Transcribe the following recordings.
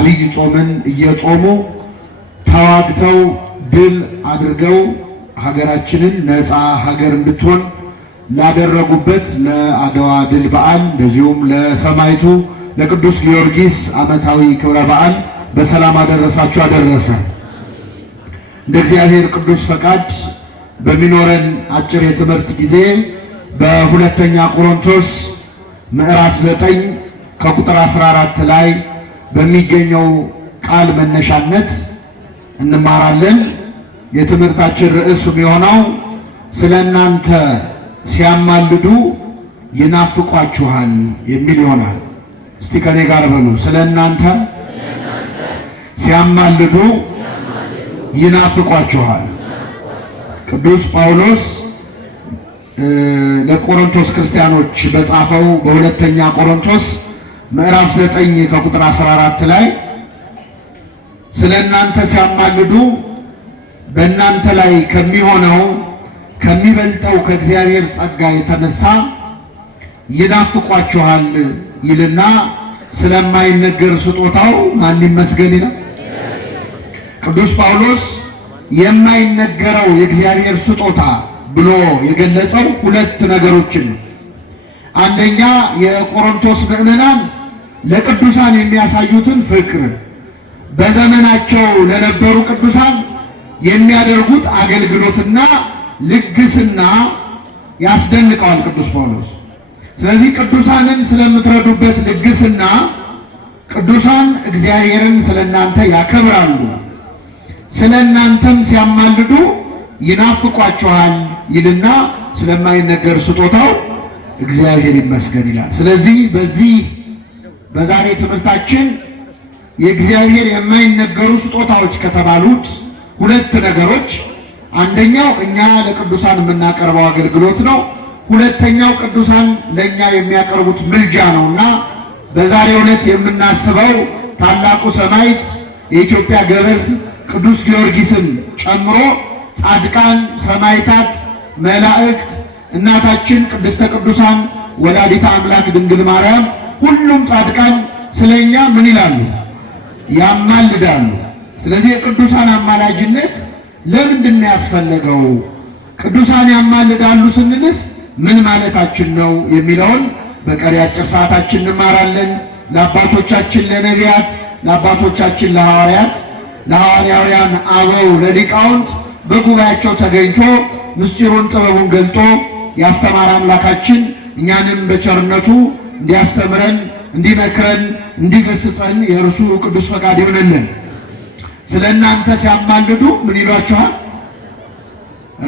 አብይ ጾምን እየጾሙ ተዋግተው ድል አድርገው ሀገራችንን ነፃ ሀገር እንድትሆን ላደረጉበት ለአድዋ ድል በዓል እንደዚሁም ለሰማዕቱ ለቅዱስ ጊዮርጊስ ዓመታዊ ክብረ በዓል በሰላም አደረሳችሁ አደረሰ። እንደ እግዚአብሔር ቅዱስ ፈቃድ በሚኖረን አጭር የትምህርት ጊዜ በሁለተኛ ቆሮንቶስ ምዕራፍ 9 ከቁጥር 14 ላይ በሚገኘው ቃል መነሻነት እንማራለን። የትምህርታችን ርዕስ የሚሆነው ስለ እናንተ ሲያማልዱ ይናፍቋችኋል የሚል ይሆናል። እስቲ ከኔ ጋር በሉ፣ ስለ እናንተ ሲያማልዱ ይናፍቋችኋል። ቅዱስ ጳውሎስ ለቆሮንቶስ ክርስቲያኖች በጻፈው በሁለተኛ ቆሮንቶስ ምዕራፍ 9 ከቁጥር 14 ላይ ስለ እናንተ ሲያማልዱ በእናንተ ላይ ከሚሆነው ከሚበልጠው ከእግዚአብሔር ጸጋ የተነሳ ይናፍቋችኋል ይልና ስለማይነገር ስጦታው ማን ይመስገን ይላል። ቅዱስ ጳውሎስ የማይነገረው የእግዚአብሔር ስጦታ ብሎ የገለጸው ሁለት ነገሮችን፣ አንደኛ የቆሮንቶስ ምዕመናን ለቅዱሳን የሚያሳዩትን ፍቅር፣ በዘመናቸው ለነበሩ ቅዱሳን የሚያደርጉት አገልግሎትና ልግስና ያስደንቀዋል ቅዱስ ጳውሎስ። ስለዚህ ቅዱሳንን ስለምትረዱበት ልግስና ቅዱሳን እግዚአብሔርን ስለናንተ ያከብራሉ፣ ስለናንተም ሲያማልዱ ይናፍቋችኋል ይልና ስለማይነገር ስጦታው እግዚአብሔር ይመስገን ይላል። ስለዚህ በዛሬ ትምህርታችን የእግዚአብሔር የማይነገሩ ስጦታዎች ከተባሉት ሁለት ነገሮች፣ አንደኛው እኛ ለቅዱሳን የምናቀርበው አገልግሎት ነው። ሁለተኛው ቅዱሳን ለእኛ የሚያቀርቡት ምልጃ ነውና በዛሬው ዕለት የምናስበው ታላቁ ሰማዕት የኢትዮጵያ ገበዝ ቅዱስ ጊዮርጊስን ጨምሮ ጻድቃን፣ ሰማዕታት፣ መላእክት፣ እናታችን ቅድስተ ቅዱሳን ወላዲተ አምላክ ድንግል ማርያም ሁሉም ጻድቃን ስለኛ ምን ይላሉ? ያማልዳሉ። ስለዚህ የቅዱሳን አማላጅነት ለምንድን ነው ያስፈለገው? ቅዱሳን ያማልዳሉ ስንልስ ምን ማለታችን ነው የሚለውን በቀሪ አጭር ሰዓታችን እንማራለን። ለአባቶቻችን ለነቢያት፣ ለአባቶቻችን ለሐዋርያት፣ ለሐዋርያውያን አበው፣ ለሊቃውንት በጉባኤያቸው ተገኝቶ ምስጢሩን ጥበቡን ገልጦ ያስተማረ አምላካችን እኛንም በቸርነቱ እንዲያስተምረን፣ እንዲመክረን፣ እንዲገስጸን የእርሱ ቅዱስ ፈቃድ ይሆንልን። ስለ እናንተ ሲያማልዱ ምን ይሏችኋል?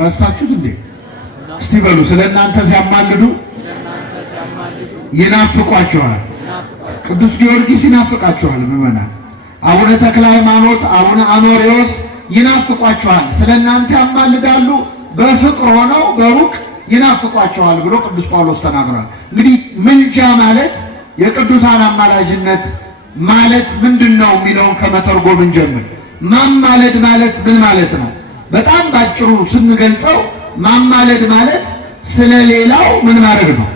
ረሳችሁት እንዴ? እስቲ በሉ፣ ስለ እናንተ ሲያማልዱ ይናፍቋችኋል። ቅዱስ ጊዮርጊስ ይናፍቃችኋል ምዕመናን። አቡነ ተክለ ሃይማኖት፣ አቡነ አኖሬዎስ ይናፍቋችኋል። ስለ እናንተ ያማልዳሉ፣ በፍቅር ሆነው በሩቅ ይናፍቋችኋል ብሎ ቅዱስ ጳውሎስ ተናግሯል። እንግዲህ ምልጃ ማለት የቅዱሳን አማላጅነት ማለት ምንድን ነው የሚለውን ከመተርጎም እንጀምር። ማማለድ ማለት ምን ማለት ነው? በጣም ባጭሩ ስንገልጸው ማማለድ ማለት ስለሌላው ምን ማድረግ ነው?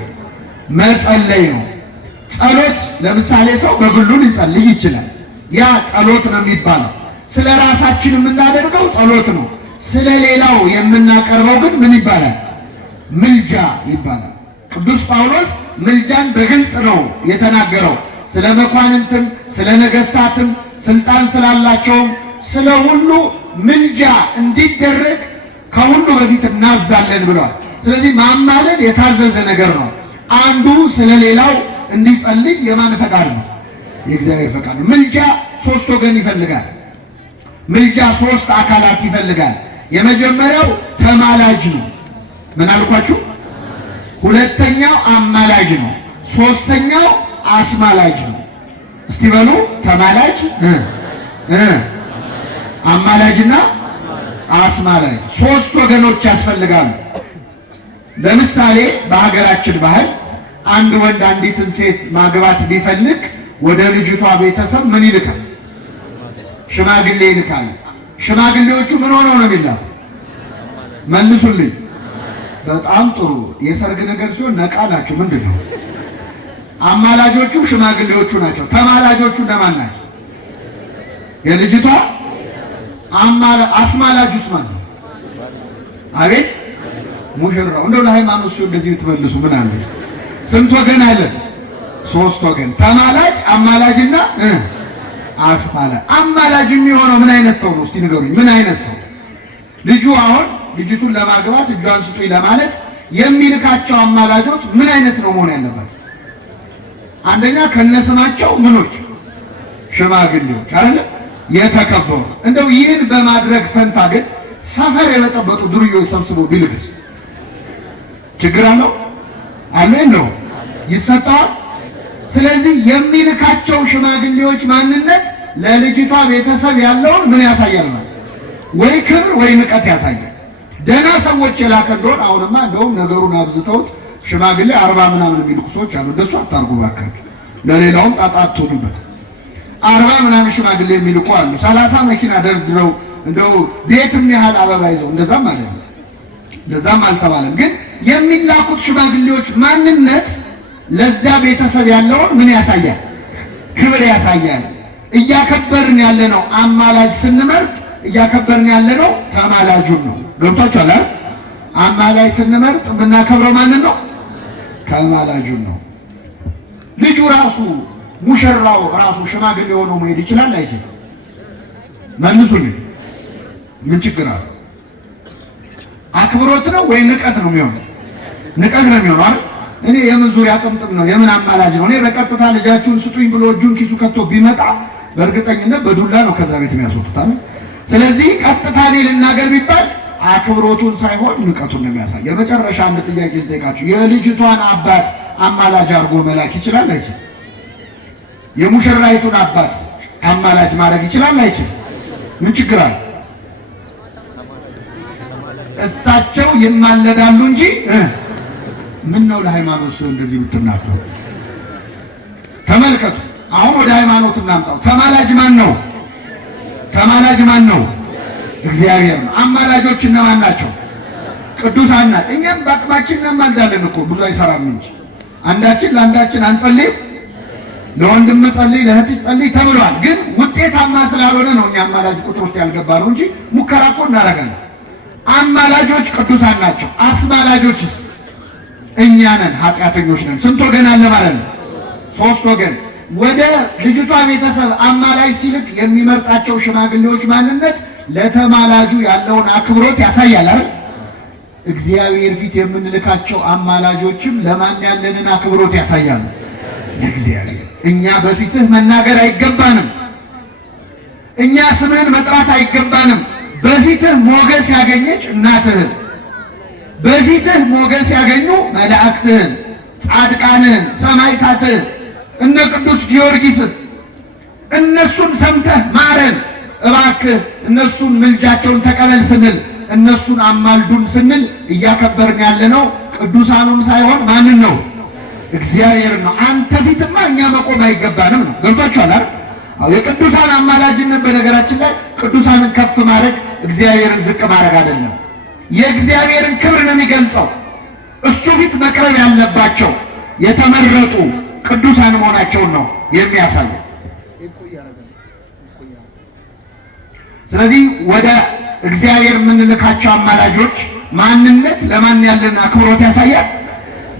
መጸለይ ነው። ጸሎት ለምሳሌ ሰው በግሉ ሊጸልይ ይችላል። ያ ጸሎት ነው የሚባለው። ስለ ራሳችን የምናደርገው ጸሎት ነው። ስለሌላው የምናቀርበው ግን ምን ይባላል? ምልጃ ይባላል። ቅዱስ ጳውሎስ ምልጃን በግልጽ ነው የተናገረው። ስለ መኳንንትም ስለ ነገስታትም ስልጣን ስላላቸውም ስለ ሁሉ ምልጃ እንዲደረግ ከሁሉ በፊት እናዛለን ብለዋል። ስለዚህ ማማለድ የታዘዘ ነገር ነው። አንዱ ስለሌላው እንዲጸልይ የማን ፈቃድ ነው? የእግዚአብሔር ፈቃድ ነው። ምልጃ ሶስት ወገን ይፈልጋል። ምልጃ ሶስት አካላት ይፈልጋል። የመጀመሪያው ተማላጅ ነው። ምን አልኳችሁ? ሁለተኛው አማላጅ ነው። ሶስተኛው አስማላጅ ነው። እስቲ በሉ፣ ተማላጅ፣ አማላጅና አስማላጅ ሶስት ወገኖች ያስፈልጋሉ። ለምሳሌ በሀገራችን ባህል አንድ ወንድ አንዲትን ሴት ማግባት ቢፈልግ ወደ ልጅቷ ቤተሰብ ምን ይልካል? ሽማግሌ ይልካል። ሽማግሌዎቹ ምን ሆነው ነው የሚላኩ? መልሱልኝ። በጣም ጥሩ። የሰርግ ነገር ሲሆን ነቃ ናቸው። ምንድን ነው? አማላጆቹ ሽማግሌዎቹ ናቸው። ተማላጆቹ እነማን ናቸው? የልጅቷ አስማላጁስ ማለት ነው? አቤት ሙሽራው። እንደው ለሃይማኖት ሲሆን እንደዚህ ብትመልሱ ምን አለ? ስንት ወገን አለ? 3 ወገን። ተማላጅ፣ አማላጅና አስማላጅ። አማላጅ የሚሆነው ምን አይነት ሰው ነው? እስቲ ንገሩኝ። ምን አይነት ሰው? ልጁ አሁን ልጅቱን ለማግባት እጇን ስጡኝ ለማለት የሚልካቸው አማላጆች ምን አይነት ነው መሆን ያለባቸው? አንደኛ ከነስማቸው ምኖች ሽማግሌዎች አይደለ? የተከበሩ። እንደው ይህን በማድረግ ፈንታ ግን ሰፈር የበጠበጡ ዱርዮች ሰብስቦ ቢልክስ ችግር አለው? አለው? ይሰጣል? ስለዚህ የሚልካቸው ሽማግሌዎች ማንነት ለልጅቷ ቤተሰብ ያለውን ምን ያሳያል ማለት ወይ ክብር ወይ ንቀት ያሳያል። ደህና ሰዎች የላከ እንደሆነ አሁንማ እንደውም ነገሩን አብዝተውት ሽማግሌ 40 ምናምን የሚልኩ ሰዎች አሉ። እንደሱ አታርጉ ባካችሁ፣ ለሌላውም ጣጣ አትሆኑበት። 40 ምናምን ሽማግሌ የሚልኩ አሉ። 30 መኪና ደርድረው እንደው ቤትም ያህል አበባ ይዘው እንደዛም ማለት ነው። እንደዛም አልተባለም። ግን የሚላኩት ሽማግሌዎች ማንነት ለዚያ ቤተሰብ ያለውን ምን ያሳያል? ክብር ያሳያል። እያከበርን ያለነው አማላጅ ስንመርጥ እያከበርን ያለነው ተማላጁን ነው። ገብቷችኋል አይደል? አማላጅ ስንመርጥ የምናከብረው ማንን ነው? ተማላጁን ነው። ልጁ ራሱ ሙሽራው ራሱ ሽማግሌ ሆኖ መሄድ ይችላል አይችልም? መልሱልኝ። ምን ችግር አለ? አክብሮት ነው ወይ ንቀት ነው የሚሆነው? ንቀት ነው የሚሆነው አይደል? እኔ የምን ዙሪያ ጥምጥም ነው የምን አማላጅ ነው? እኔ በቀጥታ ልጃችሁን ስጡኝ ብሎ እጁን ኪሱ ከቶ ቢመጣ በእርግጠኝነት በዱላ ነው ከዛ ቤት የሚያስወጡት አይደል? ስለዚህ ቀጥታ እኔ ልናገር ቢባል አክብሮቱን ሳይሆን ንቀቱን ነው የሚያሳይ። የመጨረሻ አንድ ጥያቄ ልጠይቃችሁ። የልጅቷን አባት አማላጅ አድርጎ መላክ ይችላል አይችልም? የሙሽራይቱን አባት አማላጅ ማድረግ ይችላል አይችልም? ምን ችግር አለ? እሳቸው ይማለዳሉ እንጂ ምን ነው ለሃይማኖት ሰው እንደዚህ ብትናገሩ? ተመልከቱ። አሁን ወደ ሃይማኖት እናምጣው። ተማላጅ ማን ነው? ተማላጅ ማን ነው? እግዚአብሔር ነው። አማላጆች እነማን ናቸው? ቅዱሳን ናቸው። እኛም በአቅማችን እናማልዳለን እኮ ብዙ አይሰራም እንጂ አንዳችን ለአንዳችን አንጸልይም? ለወንድም ጸልይ፣ ለእህትሽ ጸልይ ተብሏል። ግን ውጤታማ ስላልሆነ ነው እኛ አማላጅ ቁጥር ውስጥ ያልገባ ነው እንጂ ሙከራ እኮ እናደርጋለን። አማላጆች ቅዱሳን ናቸው። አስማላጆችስ እኛ ነን፣ ኃጢአተኞች ነን። ስንት ወገን አለ ማለት ነው? 3 ወገን። ወደ ልጅቷ ቤተሰብ አማላጅ ሲልክ የሚመርጣቸው ሽማግሌዎች ማንነት ለተማላጁ ያለውን አክብሮት ያሳያል አይደል? እግዚአብሔር ፊት የምንልካቸው አማላጆችም ለማን ያለንን አክብሮት ያሳያሉ? ለእግዚአብሔር። እኛ በፊትህ መናገር አይገባንም። እኛ ስምህን መጥራት አይገባንም። በፊትህ ሞገስ ያገኘች እናትህን፣ በፊትህ ሞገስ ያገኙ መላእክትህን፣ ጻድቃንህን፣ ሰማዕታትህን እነ ቅዱስ ጊዮርጊስን እነሱን ሰምተህ ማረን እባክህ እነሱን ምልጃቸውን ተቀበል ስንል እነሱን አማልዱን ስንል እያከበርን ያለነው ቅዱሳኑን ሳይሆን ማንን ነው? እግዚአብሔርን ነው። አንተ ፊትማ እኛ መቆም አይገባንም ነው። ገብቷችኋል አይደል? አዎ። የቅዱሳን አማላጅነት በነገራችን ላይ ቅዱሳንን ከፍ ማድረግ እግዚአብሔርን ዝቅ ማድረግ አይደለም። የእግዚአብሔርን ክብር ነው የሚገልጸው። እሱ ፊት መቅረብ ያለባቸው የተመረጡ ቅዱሳን መሆናቸውን ነው የሚያሳየው። ስለዚህ ወደ እግዚአብሔር የምንልካቸው አማላጆች ማንነት ለማን ያለንን አክብሮት ያሳያል?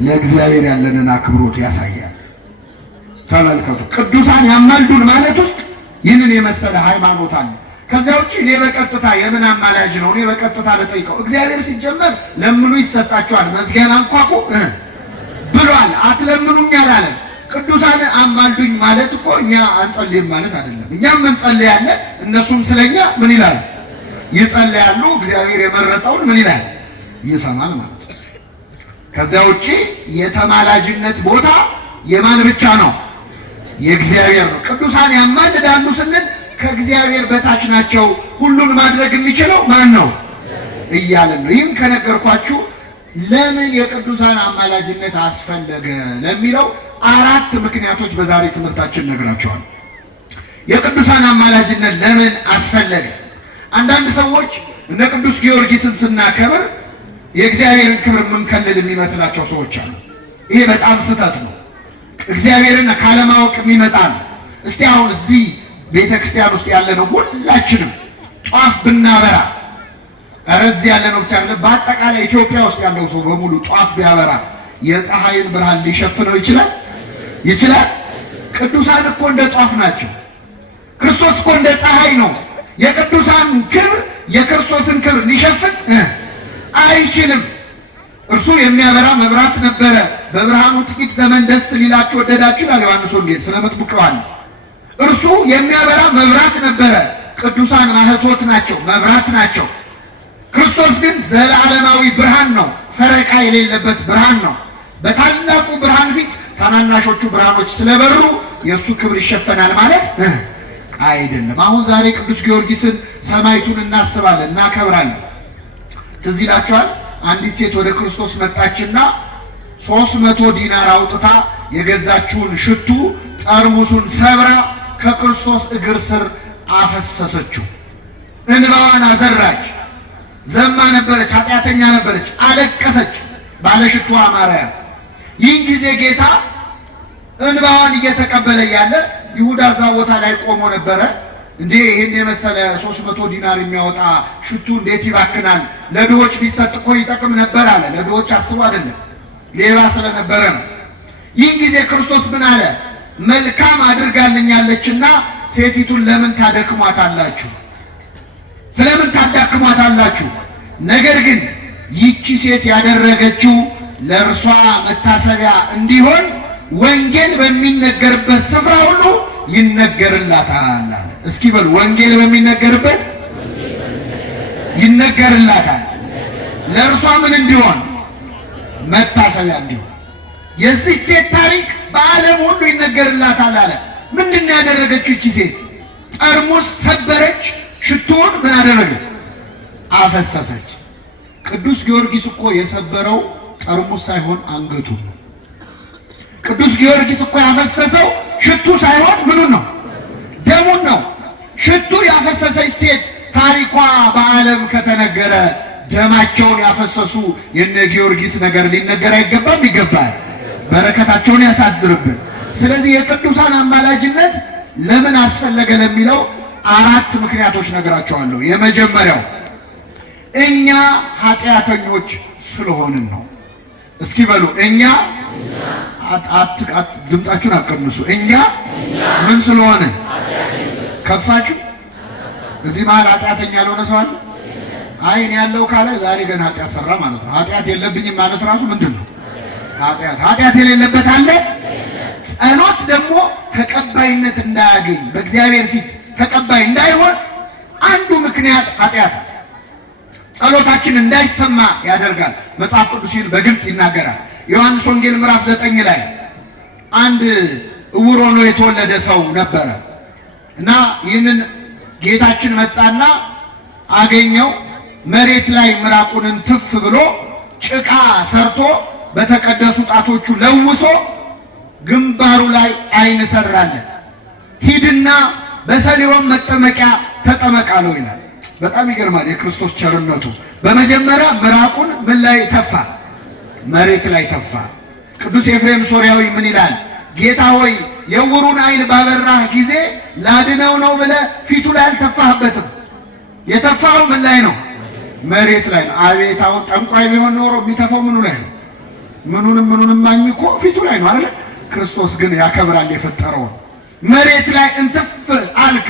ለእግዚአብሔር ያለንን አክብሮት ያሳያል። ተመልከቱ። ቅዱሳን ያማልዱን ማለት ውስጥ ይህንን የመሰለ ሃይማኖት አለ። ከዚያ ውጭ እኔ በቀጥታ የምን አማላጅ ነው? እኔ በቀጥታ ልጠይቀው። እግዚአብሔር ሲጀመር ለምኑ ይሰጣቸዋል፣ መዝጊያን አንኳኩ ብሏል። አትለምኑኝ አላለም። ቅዱሳን አማልዱኝ ማለት እኮ እኛ አንጸልይም ማለት አይደለም። እኛም እንጸልያለን፣ እነሱም ስለኛ ምን ይላሉ? ይጸልያሉ። እግዚአብሔር የመረጠውን ምን ይላል? ይሰማል ማለት ነው። ከዚያ ውጪ የተማላጅነት ቦታ የማን ብቻ ነው? የእግዚአብሔር ነው። ቅዱሳን ያማልዳሉ ስንል ከእግዚአብሔር በታች ናቸው። ሁሉን ማድረግ የሚችለው ማን ነው እያለን ነው። ይህም ከነገርኳችሁ ለምን የቅዱሳን አማላጅነት አስፈለገ ለሚለው 4 ምክንያቶች በዛሬ ትምህርታችን ነግራቸዋል። የቅዱሳን አማላጅነት ለምን አስፈለገ? አንዳንድ ሰዎች እነ ቅዱስ ጊዮርጊስን ስናከብር የእግዚአብሔርን ክብር የምንከልል የሚመስላቸው ሰዎች አሉ። ይሄ በጣም ስህተት ነው። እግዚአብሔርን ካለማወቅ የሚመጣ ነው። እስቲ አሁን እዚህ ቤተክርስቲያን ውስጥ ያለነው ሁላችንም ጧፍ ብናበራ እዚህ ያለነው ብቻ አይደለም፣ በአጠቃላይ ኢትዮጵያ ውስጥ ያለው ሰው በሙሉ ጧፍ ቢያበራ የፀሐይን ብርሃን ሊሸፍነው ይችላል? ይችላል? ቅዱሳን እኮ እንደ ጧፍ ናቸው። ክርስቶስ እኮ እንደ ፀሐይ ነው። የቅዱሳን ክብር የክርስቶስን ክብር ሊሸፍን አይችልም። እርሱ የሚያበራ መብራት ነበረ፣ በብርሃኑ ጥቂት ዘመን ደስ ሊላችሁ ወደዳችሁ ይላል ዮሐንስ ወንጌል ስለ መጥምቁ ዮሐንስ። እርሱ የሚያበራ መብራት ነበረ። ቅዱሳን ማህቶት ናቸው፣ መብራት ናቸው። ክርስቶስ ግን ዘላለማዊ ብርሃን ነው፣ ፈረቃ የሌለበት ብርሃን ነው። በታላቁ ብርሃን ፊት ታናናሾቹ ብርሃኖች ስለበሩ የእሱ ክብር ይሸፈናል ማለት አይደለም። አሁን ዛሬ ቅዱስ ጊዮርጊስን ሰማዕቱን እናስባለን፣ እናከብራለን። ትዝ ይላችኋል፣ አንዲት ሴት ወደ ክርስቶስ መጣችና 300 ዲናር አውጥታ የገዛችውን ሽቱ ጠርሙሱን ሰብራ ከክርስቶስ እግር ስር አፈሰሰችው። እንባዋን አዘራች። ዘማ ነበረች፣ ኃጢአተኛ ነበረች፣ አለቀሰች። ባለሽቱ ማርያም ይህን ጊዜ ጌታ እንባዋን እየተቀበለ ያለ ይሁዳ እዛ ቦታ ላይ ቆሞ ነበረ። እንዴ ይህን የመሰለ 300 ዲናር የሚያወጣ ሽቱ እንዴት ይባክናል? ለድሆች ቢሰጥ እኮ ይጠቅም ነበር አለ። ለድሆች አስቡ አይደለም፣ ሌባ ስለነበረ ነው። ይህን ጊዜ ክርስቶስ ምን አለ? መልካም አድርጋልኛለችና ሴቲቱን ለምን ታደክሟታላችሁ? ስለምን ታዳክሟታላችሁ? ነገር ግን ይቺ ሴት ያደረገችው ለእርሷ መታሰቢያ እንዲሆን ወንጌል በሚነገርበት ስፍራ ሁሉ ይነገርላታል። እስኪ በሉ ወንጌል በሚነገርበት ይነገርላታል። ለእርሷ ምን እንዲሆን? መታሰቢያ እንዲሆን። የዚህ ሴት ታሪክ በዓለም ሁሉ ይነገርላታል አለ። ምንድን ነው ያደረገችው ይቺ ሴት? ጠርሙስ ሰበረች። ሽቱን ምን አደረገች? አፈሰሰች። ቅዱስ ጊዮርጊስ እኮ የሰበረው ጠርሙስ ሳይሆን አንገቱን ነው። ቅዱስ ጊዮርጊስ እኮ ያፈሰሰው ሽቱ ሳይሆን ምኑን ነው? ደሙን ነው። ሽቱ ያፈሰሰች ሴት ታሪኳ በዓለም ከተነገረ ደማቸውን ያፈሰሱ የነ ጊዮርጊስ ነገር ሊነገር አይገባም? ይገባል። በረከታቸውን ያሳድርብን። ስለዚህ የቅዱሳን አማላጅነት ለምን አስፈለገ ለሚለው 4 ምክንያቶች ነግራቸዋለሁ። የመጀመሪያው እኛ ኃጢአተኞች ስለሆንን ነው። እስኪ በሉ እኛ ድምጣችሁን አቀንሱ። እኛ ምን ስለሆንን? ከፋችሁ? እዚህ መሀል ኃጢአተኛ ያልሆነ ሰው አለ? አይ እኔ ያለው ካለ ዛሬ ገና ኃጢአት ሰራ ማለት ነው። ኃጢአት የለብኝም ማለት ራሱ ምንድን ነው? ኃጢአት የሌለበት አለ? ጸሎት ደግሞ ተቀባይነት እንዳያገኝ በእግዚአብሔር ፊት ተቀባይ እንዳይሆን አንዱ ምክንያት ኃጢአት፣ ጸሎታችን እንዳይሰማ ያደርጋል። መጽሐፍ ቅዱስ ይህን በግልጽ ይናገራል። ዮሐንስ ወንጌል ምዕራፍ 9 ላይ አንድ ዕውር ሆኖ የተወለደ ሰው ነበረ እና ይህንን ጌታችን መጣና አገኘው። መሬት ላይ ምራቁንን ትፍ ብሎ ጭቃ ሰርቶ በተቀደሱ ጣቶቹ ለውሶ ግንባሩ ላይ ዓይን ሰራለት። ሂድና በሰሊሆም መጠመቂያ ተጠመቃለው ይላል። በጣም ይገርማል የክርስቶስ ቸርነቱ። በመጀመሪያ ምራቁን ምን ላይ ተፋ? መሬት ላይ ተፋ። ቅዱስ ኤፍሬም ሶርያዊ ምን ይላል? ጌታ ሆይ የዕውሩን ዓይን ባበራህ ጊዜ ላድነው ነው ብለህ ፊቱ ላይ አልተፋህበትም። የተፋው ምን ላይ ነው? መሬት ላይ ነው። አቤት አሁን ጠንቋይ ቢሆን ኖሮ የሚተፋው ምኑ ላይ ነው? ምኑንም ማኝ እኮ ፊቱ ላይ ነው አይደል? ክርስቶስ ግን ያከብራል የፈጠረው። መሬት ላይ እንትፍ አልክ።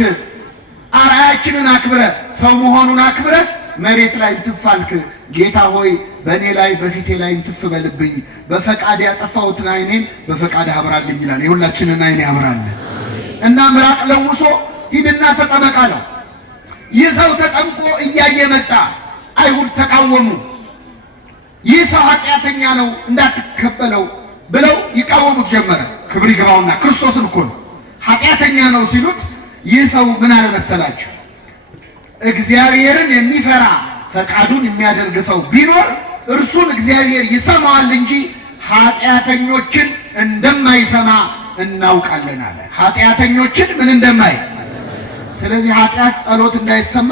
አርአያችንን አክብረ ሰው መሆኑን አክብረ መሬት ላይ እንትፍ አልክ። ጌታ ሆይ በእኔ ላይ በፊቴ ላይ እንትፍ በልብኝ፣ በፈቃድ ያጠፋሁትን ዓይኔን በፈቃድ አብራልኝ ይላል። የሁላችንን ዓይን ያብራልን እና ምራቅ ለውሶ ሂድና ተጠመቅ አለው። ይህ ሰው ተጠምቆ እያየ መጣ። አይሁድ ተቃወሙ። ይህ ሰው ኃጢአተኛ ነው እንዳትቀበለው ብለው ይቃወሙት ጀመረ። ክብር ይግባውና ክርስቶስን እኮ ነው ኃጢአተኛ ነው ሲሉት ይህ ሰው ምን አለ መሰላችሁ? እግዚአብሔርን የሚፈራ ፈቃዱን የሚያደርግ ሰው ቢኖር እርሱን እግዚአብሔር ይሰማዋል እንጂ ኃጢአተኞችን እንደማይሰማ እናውቃለን አለ። ኃጢአተኞችን ምን እንደማይ። ስለዚህ ኃጢአት ጸሎት እንዳይሰማ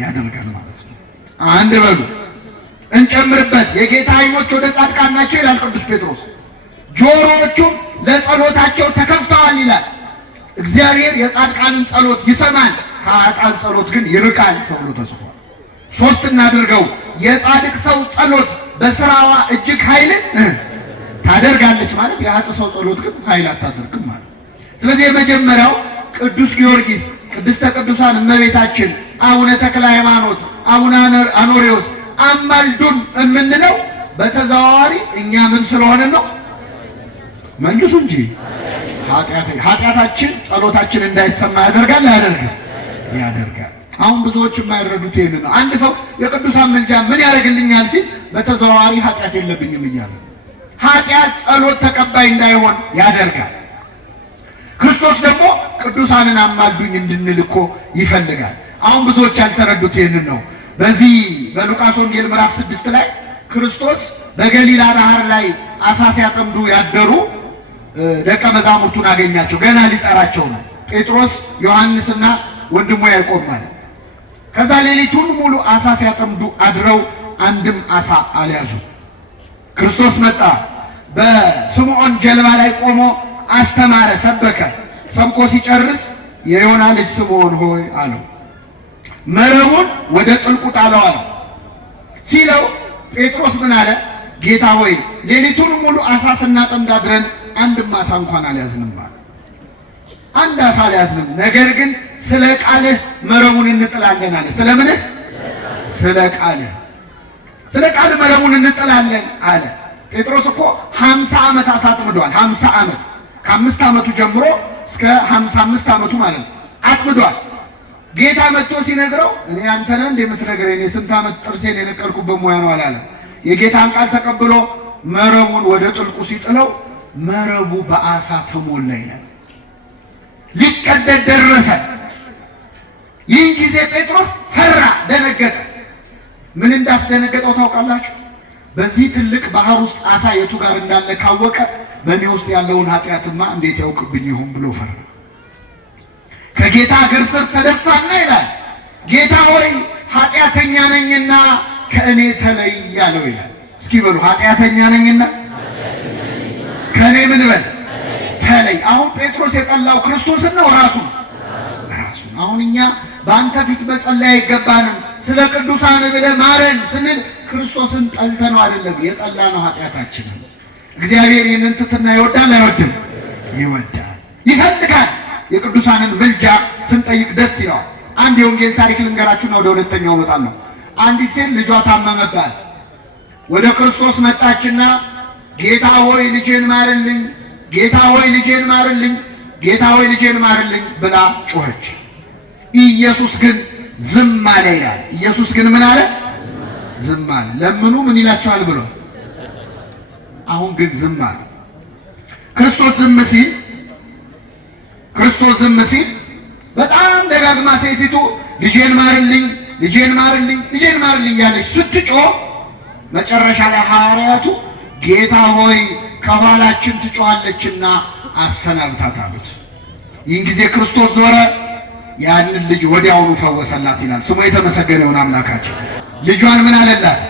ያደርጋል ማለት ነው። አንድ በሉ እንጨምርበት። የጌታ ዓይኖች ወደ ጻድቃን ናቸው ይላል ቅዱስ ጴጥሮስ፣ ጆሮዎቹም ለጸሎታቸው ተከፍተዋል ይላል። እግዚአብሔር የጻድቃንን ጸሎት ይሰማል፣ ከኃጥአን ጸሎት ግን ይርቃል ተብሎ ተጽፏል። ሶስት እናድርገው። የጻድቅ ሰው ጸሎት በስራዋ እጅግ ኃይልን ታደርጋለች ማለት፣ የኃጥእ ሰው ጸሎት ግን ኃይል አታደርግም ማለት። ስለዚህ የመጀመሪያው ቅዱስ ጊዮርጊስ፣ ቅድስተ ቅዱሳን እመቤታችን፣ አቡነ ተክለ ሃይማኖት፣ አቡነ አኖሬዎስ አማልዱን የምንለው በተዘዋዋሪ እኛ ምን ስለሆነ ነው? መልሱ እንጂ ኃጢአታችን ጸሎታችን እንዳይሰማ ያደርጋል ያደርጋል። አሁን ብዙዎች የማይረዱት ይሄን ነው። አንድ ሰው የቅዱሳን ምልጃ ምን ያደርግልኛል ሲል በተዘዋዋሪ ኃጢአት የለብኝም እያለ ኃጢአት ጸሎት ተቀባይ እንዳይሆን ያደርጋል። ክርስቶስ ደግሞ ቅዱሳንን አማልዱኝ እንድንል እኮ ይፈልጋል። አሁን ብዙዎች ያልተረዱት ይሄን ነው። በዚህ በሉቃስ ወንጌል ምዕራፍ 6 ላይ ክርስቶስ በገሊላ ባህር ላይ አሳ ሲያጠምዱ ያደሩ ደቀ መዛሙርቱን አገኛቸው። ገና ሊጠራቸው ነው። ጴጥሮስ፣ ዮሐንስና ወንድሙ ያዕቆብ ማለት። ከዛ ሌሊቱን ሙሉ አሳ ሲያጠምዱ አድረው አንድም አሳ አልያዙ። ክርስቶስ መጣ። በስምዖን ጀልባ ላይ ቆሞ አስተማረ፣ ሰበከ። ሰብኮ ሲጨርስ የዮና ልጅ ስምዖን ሆይ አለው፣ መረቡን ወደ ጥልቁ ጣለው አለው። ሲለው ጴጥሮስ ምን አለ? ጌታ ሆይ ሌሊቱን ሙሉ አሳ ስናጠምድ አድረን አንድም አሳ እንኳን አልያዝንም አለ። አንድ አሳ አልያዝንም፣ ነገር ግን ስለ ቃልህ መረቡን እንጥላለን አለ። ስለምንህ? ስለ ቃልህ መረቡን እንጥላለን አለ። ጴጥሮስ እኮ 50 ዓመት አሳ አጥምዷል። 50 ዓመት ከ5 ዓመቱ ጀምሮ እስከ 55 ዓመቱ ማለት ነው አጥምዷል። ጌታ መጥቶ ሲነግረው እኔ አንተ ነህ እንደምትነግረኝ እኔ ስንት ዓመት ጥርሴን የነቀልኩበት ሙያ ነው አላለ። የጌታን ቃል ተቀብሎ መረቡን ወደ ጥልቁ ሲጥለው መረቡ በአሳ ተሞላ ይላል። ሊቀደድ ደረሰ። ይህን ጊዜ ጴጥሮስ ፈራ፣ ደነገጠ። ምን እንዳስደነገጠው ታውቃላችሁ? በዚህ ትልቅ ባህር ውስጥ አሳ የቱ ጋር እንዳለ ካወቀ በእኔ ውስጥ ያለውን ኃጢአትማ እንዴት ያውቅብኝ ይሆን ብሎ ፈራ። ከጌታ እግር ስር ተደፋና ይላል ጌታ ሆይ ኃጢአተኛ ነኝና ከእኔ ተለይ ያለው ይላል። እስኪ በሉ ኃጢአተኛ ነኝና ከእኔ ምን በል ተለይ። አሁን ጴጥሮስ የጠላው ክርስቶስን ነው ራሱን። አሁን እኛ በአንተ ፊት መጸለይ አይገባንም፣ ስለ ቅዱሳን ብለህ ማረን ስንል ክርስቶስን ጠልተነው አይደለም፣ የጠላነው ኃጢአታችንን። እግዚአብሔር ይህንን ትሕትና ይወዳል አይወድም? ይወዳል፣ ይፈልጋል። የቅዱሳንን ምልጃ ስንጠይቅ ደስ ይለዋል። አንድ የወንጌል ታሪክ ልንገራችሁና ወደ ሁለተኛው እመጣለሁ። አንዲት ሴት ልጇ ታመመባት። ወደ ክርስቶስ መጣችና ጌታ ሆይ ልጄን ማርልኝ፣ ጌታ ሆይ ልጄን ማርልኝ፣ ጌታ ሆይ ልጄን ማርልኝ ብላ ጮኸች። ኢየሱስ ግን ዝም አለ ይላል። ኢየሱስ ግን ምን አለ? ዝም አለ። ለምኑ ምን ይላችኋል ብሎ። አሁን ግን ዝም አለ። ክርስቶስ ዝም ሲል በጣም ደጋግማ ሴቲቱ ልጄን ማርልኝ፣ ልጄን ማርልኝ፣ ልጄን ማርልኝ እያለች ስትጮህ መጨረሻ ላይ ሐዋርያቱ ጌታ ሆይ ከኋላችን ትጮኻለችና አሰናብታት አሉት። ይህን ጊዜ ክርስቶስ ዞረ፣ ያንን ልጅ ወዲያውኑ ፈወሰላት ይላል። ስሙ የተመሰገነ ይሁን አምላካችን። ልጇን ምን አለላት?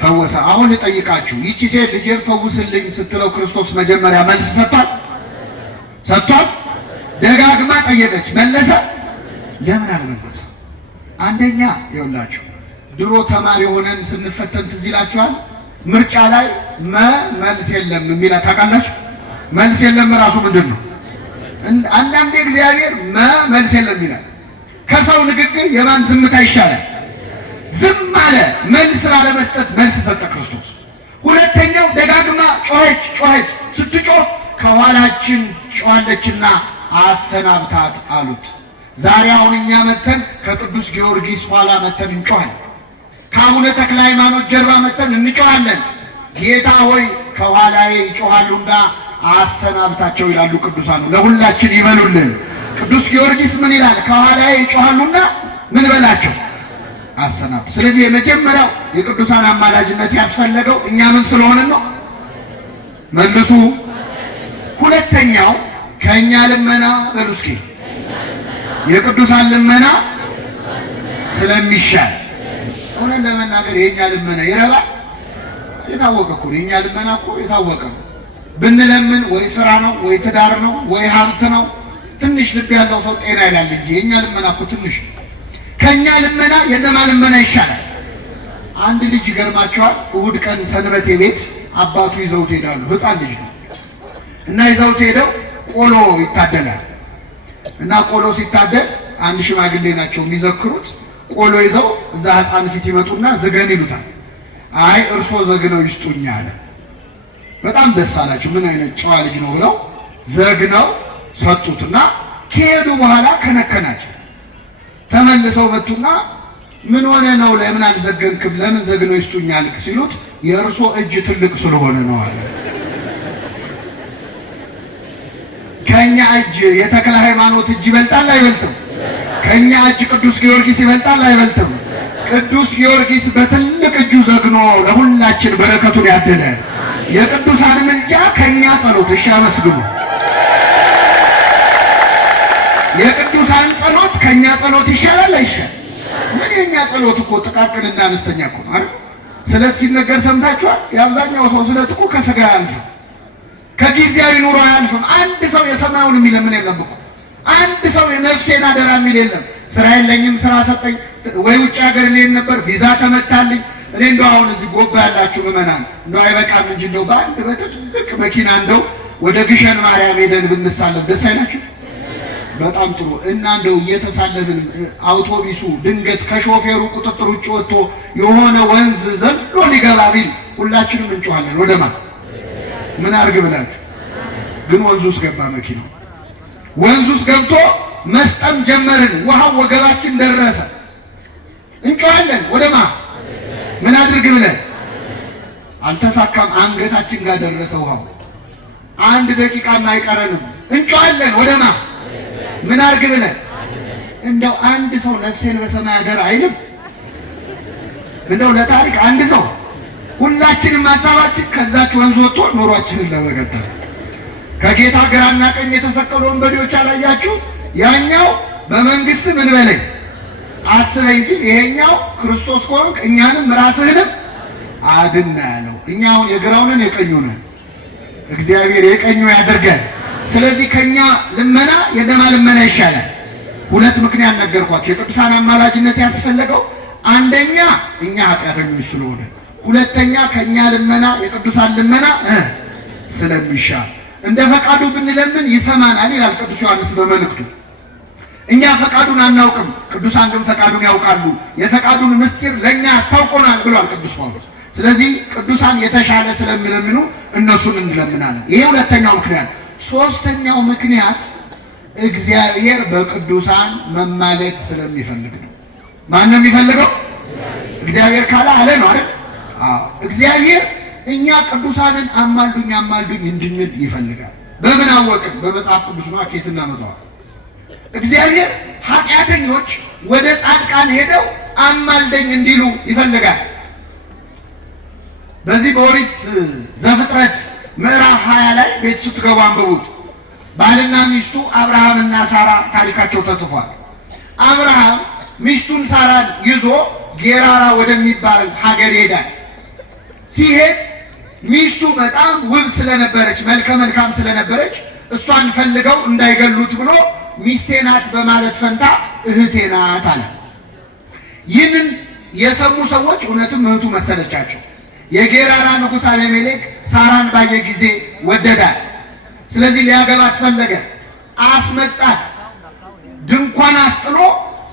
ፈወሰ። አሁን ልጠይቃችሁ፣ ይቺ ሴት ልጄን ፈውስልኝ ስትለው ክርስቶስ መጀመሪያ መልስ ሰጥቷል? ደጋግማ ጠየቀች፣ መለሰ? ለምን አልመለሰ? አንደኛ ይኸውላችሁ ድሮ ተማሪ ሆነን ስንፈተን ትዝ ይላችኋል። ምርጫ ላይ መልስ የለም የሚል ታውቃላችሁ። መልስ የለም ራሱ ምንድን ነው? አንዳንዴ እግዚአብሔር መልስ የለም ይላል። ከሰው ንግግር የማን ዝምታ ይሻላል? ዝም አለ። መልስ ላለመስጠት መልስ ሰጠ ክርስቶስ። ሁለተኛው ደጋግማ ጮኸች። ስትጮህ ከኋላችን ጮኻለችና አሰናብታት አሉት። ዛሬ አሁን እኛ መተን ከቅዱስ ጊዮርጊስ ኋላ መተን እንጮኻለን። ከአቡነ ተክለ ሃይማኖት ጀርባ መተን እንጮኻለን። ጌታ ሆይ ከኋላዬ ይጮኻሉና አሰናብታቸው ይላሉ ቅዱሳኑ። ለሁላችን ይበሉልን። ቅዱስ ጊዮርጊስ ምን ይላል? ከኋላዬ ይጮኻሉና ምን በላቸው? አሰናብቱ። ስለዚህ የመጀመሪያው የቅዱሳን አማላጅነት ያስፈለገው እኛ ምን ስለሆነን ነው? መልሱ። ሁለተኛው ከእኛ ልመና በሉ እስኪ የቅዱሳን ልመና ስለሚሻል። እውነት ለመናገር የእኛ ልመና ይረባል? የታወቀ እኮ የእኛ ልመና እኮ የታወቀ ነው። ብንለምን ወይ ስራ ነው ወይ ትዳር ነው ወይ ሀብት ነው ትንሽ ልብ ያለው ሰው ጤና ይላል እንጂ የኛ ልመና እኮ ትንሽ። ከኛ ልመና የነማ ልመና ይሻላል? አንድ ልጅ ይገርማቸዋል። እሑድ ቀን ሰንበቴ ቤት አባቱ ይዘውት ሄዳሉ። ሕፃን ልጅ ነው እና ይዘውት ሄደው ቆሎ ይታደላል እና ቆሎ ሲታደል አንድ ሽማግሌ ናቸው የሚዘክሩት። ቆሎ ይዘው እዛ ሕፃን ፊት ይመጡና ዝገን ይሉታል። አይ እርሶ ዘግነው ይስጡኝ አለ። በጣም ደስ አላቸው። ምን አይነት ጨዋ ልጅ ነው ብለው ዘግነው ሰጡትና ከሄዱ በኋላ ከነከናቸው። ተመልሰው መጡና ምን ሆነ ነው ለምን አልዘገንክም? ለምን ዘግነው ይስጡኝ አልክ ሲሉት የእርሶ እጅ ትልቅ ስለሆነ ነው አለ። ከኛ እጅ የተክለ ሃይማኖት እጅ ይበልጣል አይበልጥም? ከኛ እጅ ቅዱስ ጊዮርጊስ ይበልጣል አይበልጥም? ቅዱስ ጊዮርጊስ በትልቅ እጁ ዘግኖ ለሁላችን በረከቱን ያደለ። የቅዱሳን ምልጃ ከኛ ጸሎት እሺ፣ አመስግኑ። የቅዱሳን ጸሎት ከኛ ጸሎት ይሻላል አይሻል? ምን የኛ ጸሎት እኮ ጥቃቅንና አነስተኛ እኮ ነው አይደል? ስለት ሲነገር ሰምታችኋል? የአብዛኛው ሰው ስለት እኮ ከስጋ አያልፍም፣ ከጊዜያዊ ኑሮ አያልፍም። አንድ ሰው የሰማዩን የሚለምን የለም እኮ። አንድ ሰው የነፍሴን አደራ የሚል የለም። ስራ የለኝም ስራ ሰጠኝ፣ ወይ ውጭ ሀገር ልሄድ ነበር ቪዛ ተመታልኝ። እኔ እንደው አሁን እዚህ ጎባ ያላችሁ ምዕመናን እንደው አይበቃም እንጂ እንደው በአንድ በትልቅ መኪና እንደው ወደ ግሸን ማርያም ሄደን ብንሳለም ደስ አይላችሁ? በጣም ጥሩ። እና እንደው እየተሳለምን አውቶቢሱ ድንገት ከሾፌሩ ቁጥጥር ውጭ ወጥቶ የሆነ ወንዝ ዘሎ ሊገባ ቢል ሁላችንም እንጮሃለን። ወደማ ምን አርግ ብላችሁ ግን ወንዙ ውስጥ ገባ መኪናው። ወንዙ ውስጥ ገብቶ መስጠም ጀመርን። ውሃው ወገባችን ደረሰ። እንጮሃለን። ወደማ ምን አድርግ ብለን አልተሳካም። አንገታችን ጋር ደረሰ ውሃው። አንድ ደቂቃም አይቀረንም። እንጮሃለን። ወደማ ምን አድርግ ብለን እንደው አንድ ሰው ነፍሴን በሰማይ አደራ አይልም? እንደው ለታሪክ አንድ ሰው ሁላችንም ሀሳባችን ከዛች ወንዝ ወጥቶ ኑሯችንን ለመቀጠል ከጌታ ግራና ቀኝ የተሰቀሉ ወንበዴዎች አላያችሁ? ያኛው በመንግስት ምን በለኝ አስበኝ ሲል፣ ይሄኛው ክርስቶስ ከሆንክ እኛንም ራስህንም አድን ያለው። እኛ አሁን የግራውንን የቀኙንን እግዚአብሔር የቀኙ ያደርጋል። ስለዚህ ከኛ ልመና የነማ ልመና ይሻላል? ሁለት ምክንያት ነገርኳቸው። የቅዱሳን አማላጅነት ያስፈለገው አንደኛ እኛ ኃጢአተኞች ስለሆነ፣ ሁለተኛ ከኛ ልመና የቅዱሳን ልመና ስለሚሻል። እንደ ፈቃዱ ብንለምን ይሰማናል ይላል ቅዱስ ዮሐንስ በመልእክቱ። እኛ ፈቃዱን አናውቅም፣ ቅዱሳን ግን ፈቃዱን ያውቃሉ፣ የፈቃዱን ምስጢር ለእኛ አስታውቆናል ብሏል ቅዱስ ጳውሎስ። ስለዚህ ቅዱሳን የተሻለ ስለሚለምኑ እነሱን እንለምናለን። ይሄ ሁለተኛው ምክንያት። ሶስተኛው ምክንያት እግዚአብሔር በቅዱሳን መማለድ ስለሚፈልግ ነው። ማን ነው የሚፈልገው? እግዚአብሔር ካለ አለ ነው አይደል? አዎ፣ እግዚአብሔር እኛ ቅዱሳንን አማልዱኝ አማልዱኝ እንድንል ይፈልጋል። በምን አወቅን? በመጽሐፍ ቅዱስ ነው። አኬት እናመጣው። እግዚአብሔር ኃጢአተኞች ወደ ጻድቃን ሄደው አማልደኝ እንዲሉ ይፈልጋል። በዚህ በኦሪት ዘፍጥረት ምዕራፍ 20 ላይ ቤት ስትገቡ አንብቡት። ባልና ሚስቱ አብርሃምና ሳራ ታሪካቸው ተጽፏል። አብርሃም ሚስቱን ሳራን ይዞ ጌራራ ወደሚባል ሀገር ይሄዳል። ሲሄድ ሚስቱ በጣም ውብ ስለነበረች መልከ መልካም ስለነበረች እሷን ፈልገው እንዳይገሉት ብሎ ሚስቴ ናት በማለት ፈንታ እህቴ ናት አለ። ይህንን የሰሙ ሰዎች እውነትም እህቱ መሰለቻቸው። የጌራራ ንጉሥ አቤሜሌክ ሳራን ባየ ጊዜ ወደዳት። ስለዚህ ሊያገባት ፈለገ። አስመጣት። ድንኳን አስጥሎ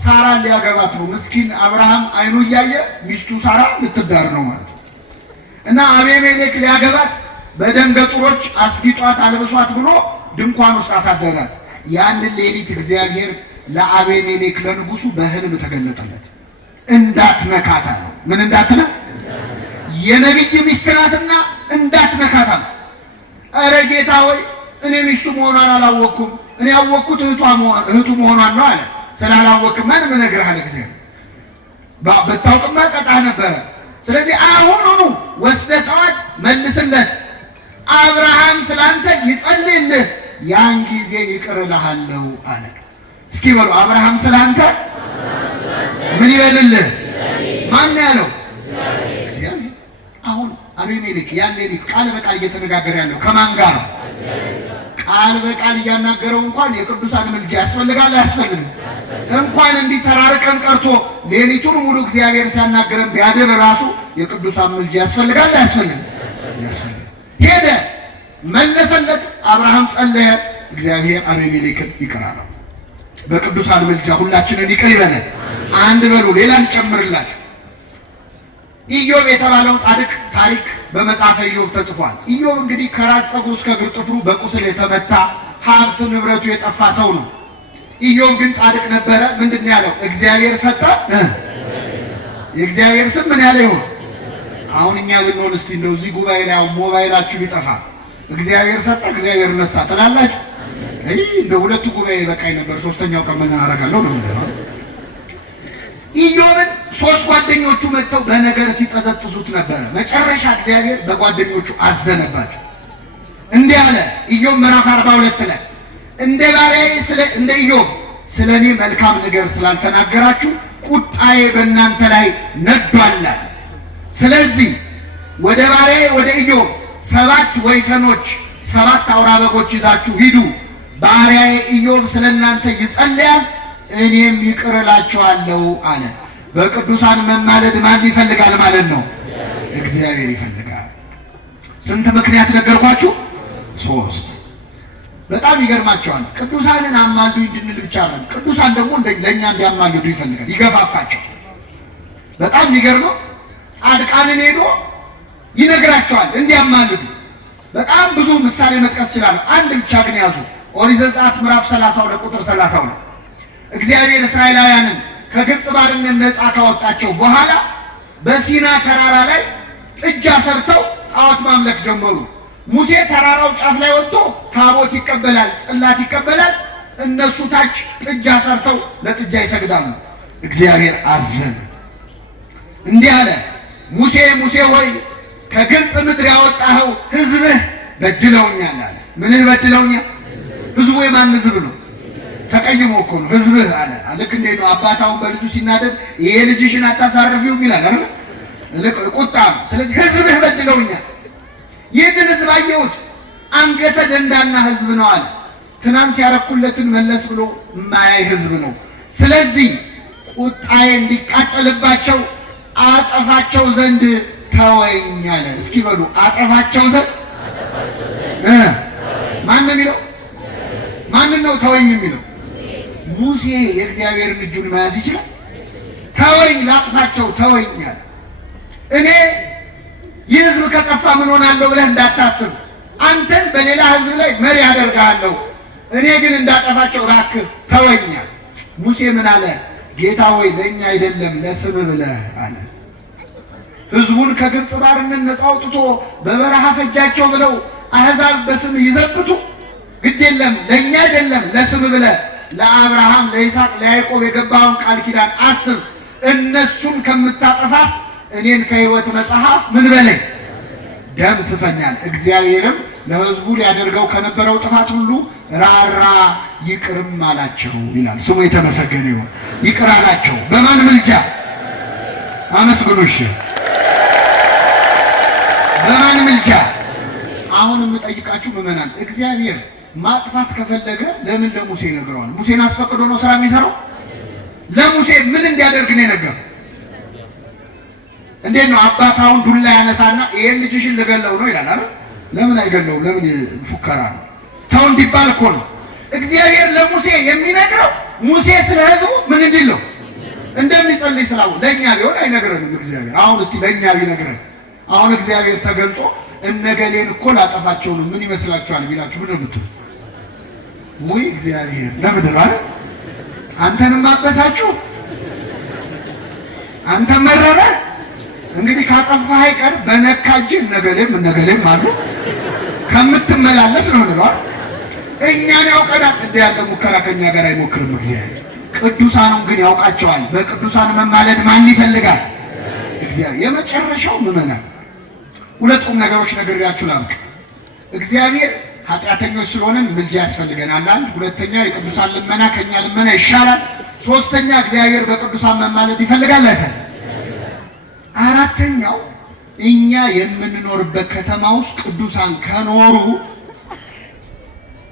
ሳራን ሊያገባት ነው። ምስኪን አብርሃም አይኑ እያየ ሚስቱ ሳራ ልትዳር ነው ማለት ነው። እና አቤሜሌክ ሊያገባት በደንገጡሮች አስጊጧት አልብሷት ብሎ ድንኳን ውስጥ አሳደራት። ያንን ሌሊት እግዚአብሔር ለአቤሜሌክ ለንጉሱ በህልም ተገለጠለት። እንዳትነካታ ነው። ምን እንዳትነ የነቢይ ሚስት ናትና እንዳትነካታ ነው። ኧረ ጌታ ሆይ እኔ ሚስቱ መሆኗን አላወቅኩም። እኔ ያወቅኩት እህቱ መሆኗን ነው አለ። ስላላወቅም ምንም እነግርሃለሁ እግዚአብሔር በታውቅማ ቀጣ ነበረ። ስለዚህ አሁኑኑ ወስደህ ጠዋት መልስለት። አብርሃም ስላንተ ይጸልይልህ፣ ያን ጊዜ ይቅር እልሃለሁ አለ። እስኪ በሉ አብርሃም ስላንተ ምን ይበልልህ? ማን ያለው? እግዚአብሔር። አሁን አቤሜሌክ ያን ሌሊት ቃል በቃል እየተነጋገረ ያለው ከማን ጋር ነው? ቃል በቃል እያናገረው እንኳን የቅዱሳን ምልጃ ያስፈልጋል አያስፈልግም? እንኳን እንዲህ ተራርቀን ቀርቶ ሌሊቱን ሙሉ እግዚአብሔር ሲያናገረን ቢያድር ራሱ የቅዱሳን ምልጃ ያስፈልጋል አያስፈልግም? ያስፈልጋል። ሄደ፣ መለሰለት። አብርሃም ጸለየ፣ እግዚአብሔር አቤሜሌክን ይቅር አለው። በቅዱሳን ምልጃ ሁላችንን ይቅር ይበለን። አንድ በሉ። ሌላ እንጨምርላችሁ። ኢዮብ የተባለው ጻድቅ ታሪክ በመጽሐፈ ኢዮብ ተጽፏል። ኢዮብ እንግዲህ ከራስ ፀጉሩ እስከ እግር ጥፍሩ በቁስል የተመታ ሀብት ንብረቱ የጠፋ ሰው ነው። ኢዮብ ግን ጻድቅ ነበረ። ምንድን ነው ያለው? እግዚአብሔር ሰጠ፣ የእግዚአብሔር ስም ምን ያለ ይሁን። አሁን እኛ ብንሆን እስቲ እንደው እዚህ ጉባኤ ላይ አሁን ሞባይላችሁ ቢጠፋ እግዚአብሔር ሰጠ እግዚአብሔር ነሳ ትላላችሁ? እንደ ሁለቱ ጉባኤ በቃኝ ነበር፣ ሶስተኛው ቀን ምን አደርጋለሁ ነው። ኢዮብን ሶስት ጓደኞቹ መጥተው በነገር ሲጠዘጥዙት ነበረ። መጨረሻ እግዚአብሔር በጓደኞቹ አዘነባቸው። እንዲህ አለ ኢዮብ ምዕራፍ 42 ላይ እንደ ባሪያዬ እንደ ኢዮብ ስለኔ መልካም ነገር ስላልተናገራችሁ ቁጣዬ በእናንተ ላይ ነዷል። ስለዚህ ወደ ባሪያዬ ወደ ኢዮብ 7 ወይፈኖች 7 አውራ በጎች ይዛችሁ ሂዱ። ባሪያዬ ኢዮብ ስለእናንተ ይጸልያል፣ እኔም ይቅር እላችኋለሁ አለ። በቅዱሳን መማለድ ማን ይፈልጋል ማለት ነው? እግዚአብሔር ይፈልጋል። ስንት ምክንያት ነገርኳችሁ? 3። በጣም ይገርማቸዋል። ቅዱሳንን አማልዱ እንድንል ብቻ ነው። ቅዱሳን ደግሞ ለእኛ እንዲያማልዱ ይፈልጋል፣ ይገፋፋቸው። በጣም የሚገርመው ጻድቃንን ሄዶ ይነግራቸዋል እንዲያማልዱ። በጣም ብዙ ምሳሌ መጥቀስ ይችላል። አንድ ብቻ ግን ያዙ። ኦሪት ዘጸአት ምዕራፍ 32 ቁጥር 32 እግዚአብሔር እስራኤላውያንን ከግብፅ ባርነት ነፃ ካወጣቸው በኋላ በሲና ተራራ ላይ ጥጃ ሰርተው ጣዖት ማምለክ ጀመሩ። ሙሴ ተራራው ጫፍ ላይ ወጥቶ ታቦት ይቀበላል፣ ጽላት ይቀበላል። እነሱ ታች ጥጃ ሰርተው ለጥጃ ይሰግዳሉ። እግዚአብሔር አዘነ፣ እንዲህ አለ፣ ሙሴ ሙሴ ሆይ ከግብፅ ምድር ያወጣኸው ሕዝብህ በድለውኛል አለ። ምንህ በድለውኛል? ሕዝቡ የማን ሕዝብ ነው? ተቀይሞ እኮ ነው ሕዝብህ አለ። ልክ እንዴት ነው አባታውን በልጁ ሲናደድ ይሄ ልጅሽን አታሳርፊውም ይላል አይደል? ልክ ቁጣ ነው። ስለዚህ ሕዝብህ በድለውኛል። ይህንን ሕዝብ አየሁት፣ አንገተ ደንዳና ሕዝብ ነው አለ። ትናንት ያረኩለትን መለስ ብሎ የማያይ ሕዝብ ነው። ስለዚህ ቁጣዬ እንዲቃጠልባቸው አጠፋቸው ዘንድ ተወኝ አለ። እስኪ በሉ አጠፋቸው ዘንድ ማን ነው የሚለው? ማንን ነው ተወኝ የሚለው? ሙሴ የእግዚአብሔርን እጁን መያዝ ይችላል? ተወኝ ላጥፋቸው ተወኝ አለ። እኔ ይህ ሕዝብ ከጠፋ ምን ሆናለሁ ብለህ እንዳታስብ፣ አንተን በሌላ ሕዝብ ላይ መሪ አደርግሃለሁ። እኔ ግን እንዳጠፋቸው እባክህ ተወኛል። ሙሴ ምን አለ? ጌታ ሆይ ለእኛ አይደለም ለስምህ ብለህ አለ። ሕዝቡን ከግብፅ ባርነት ነፃ አውጥቶ በበረሃ ፈጃቸው ብለው አሕዛብ በስምህ ይዘብቱ፣ ግድ የለም ለእኛ አይደለም ለስምህ ብለህ ለአብርሃም ለይስሐቅ ለያዕቆብ የገባውን ቃል ኪዳን አስብ። እነሱን ከምታጠፋስ እኔን ከሕይወት መጽሐፍ ምን በለኝ ደምስሰኛል። እግዚአብሔርም ለሕዝቡ ሊያደርገው ከነበረው ጥፋት ሁሉ ራራ ይቅርም አላቸው ይላል። ስሙ የተመሰገነ ይሁን። ይቅር አላቸው። በማን ምልጃ? አመስግኑሽ። በማን ምልጃ? አሁን የምጠይቃችሁ ምዕመናን፣ እግዚአብሔር ማጥፋት ከፈለገ ለምን ለሙሴ ይነግረዋል? ሙሴን አስፈቅዶ ነው ስራ የሚሰራው? ለሙሴ ምን እንዲያደርግ ነው የነገረው? እንዴት ነው አባታውን ዱላ ያነሳና ይሄን ልጅሽን ልገለው ነው ይላል አይደል? ለምን አይገለውም? ለምን ፉከራ ነው? ተው እንዲባል እኮ ነው እግዚአብሔር ለሙሴ የሚነግረው። ሙሴ ስለ ሕዝቡ ምን እንዲል ነው እንደሚጸልይ ስላው። ለኛ ቢሆን አይነግረንም እግዚአብሔር። አሁን እስቲ ለኛ ቢነግረን፣ አሁን እግዚአብሔር ተገልጾ እነገሌን እኮ ላጠፋቸው ነው ምን ይመስላችኋል ቢላችሁ ምን ነው? ወይ እግዚአብሔር ለምንድን ነው አይደል? አንተንም አበሳችሁ፣ አንተ መረረ። እንግዲህ ካጠፋህ አይቀር በነካጅ እነገሌም አሉ ከምትመላለስ ነው ነው። እኛን ያውቀናል። እንደ ያለ ሙከራ ከኛ ጋር አይሞክርም እግዚአብሔር። ቅዱሳኑን ግን ያውቃቸዋል። በቅዱሳን መማለድ ማን ይፈልጋል? እግዚአብሔር። የመጨረሻው ምዕመናን ሁለት ቁም ነገሮች ነግሬያችሁ ላምቅ። እግዚአብሔር ኃጢአተኞች ስለሆነን ምልጃ ያስፈልገናል። አንድ ሁለተኛ የቅዱሳን ልመና ከኛ ልመና ይሻላል። ሶስተኛ እግዚአብሔር በቅዱሳን መማለድ ይፈልጋል አይፈልግም? አራተኛው እኛ የምንኖርበት ከተማ ውስጥ ቅዱሳን ከኖሩ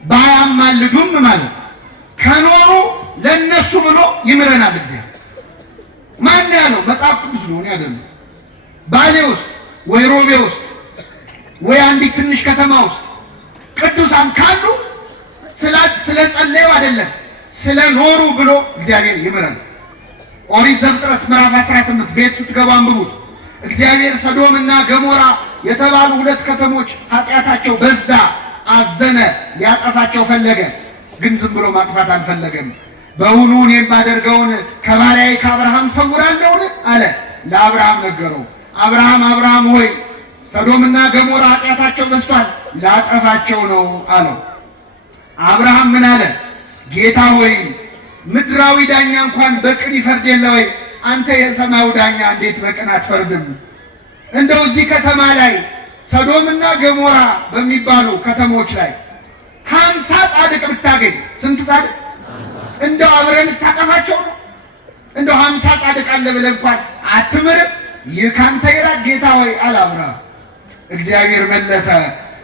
ባያማልዱም ማለት ከኖሩ ለነሱ ብሎ ይምረናል እግዚአብሔር። ማን ያለው? መጽሐፍ ቅዱስ ነው ያለው። ባሌ ውስጥ ወይ ሮቤ ውስጥ ወይ አንዲት ትንሽ ከተማ ውስጥ ቅዱሳን ካሉ ስለጸለዩ አይደለም ስለኖሩ ብሎ እግዚአብሔር ይምረናል። ኦሪት ዘፍጥረት ምዕራፍ 18 ቤት ስትገባ አንብቡት። እግዚአብሔር ሰዶምና ገሞራ የተባሉ ሁለት ከተሞች ኃጢአታቸው በዛ፣ አዘነ፣ ሊያጠፋቸው ፈለገ። ግን ዝም ብሎ ማጥፋት አልፈለገም። በውኑ እኔ የማደርገውን ከባሪያዬ ከአብርሃም ሰውራለሁን አለ። ለአብርሃም ነገረው። አብርሃም ሆይ ሰዶምና ገሞራ ኃጢአታቸው በዝቷል፣ ላጠፋቸው ነው አለው። አብርሃም ምን አለ? ጌታ ሆይ ምድራዊ ዳኛ እንኳን በቅን ይፈርድ የለ ወይ? አንተ የሰማዩ ዳኛ እንዴት በቅን አትፈርድም? እንደው እዚህ ከተማ ላይ ሰዶምና ገሞራ በሚባሉ ከተሞች ላይ 50 ጻድቅ ብታገኝ፣ ስንት ጻድቅ? እንደው አብረን ልታጠፋቸው ነው? እንደው 50 ጻድቅ አለ ብለህ እንኳን አትምርም? ይህ ካንተ ይራቅ ጌታ ሆይ አለ አብርሃም። እግዚአብሔር መለሰ፣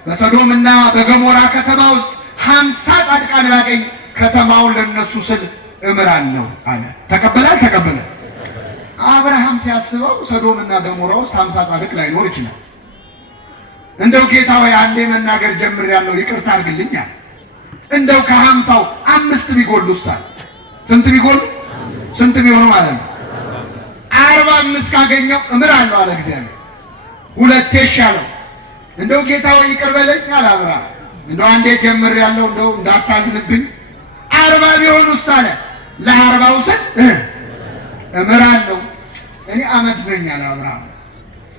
በሰዶምና በገሞራ ከተማ ውስጥ 50 ጻድቃን ባገኝ ከተማውን ለነሱ ስል እምራለሁ አለ። ተቀበለ አልተቀበለ? አብርሃም ሲያስበው ሰዶምና ገሞራ ውስጥ 50 ጻድቅ ላይኖር ይችላል። እንደው ጌታ ሆይ አንዴ መናገር ጀምሬያለሁ ይቅርታ አድርግልኝ አለ። እንደው ከ50ው 5 ቢጎሉሳ? ስንት ቢጎሉ? ስንት ቢሆኑ ማለት ነው? 45 ካገኘው እምራለሁ አለ እግዚአብሔር። ሁለቴ ሻለው። እንደው ጌታ ሆይ ይቅር በለኝ አለ አብርሃም። እንደው አንዴ ጀምሬያለሁ እንደው እንዳታዝንብኝ 40 ቢሆኑስ አለ። ለ40ው ስል እምራለሁ። እኔ አመድ ነኝ አለ አብርሃም።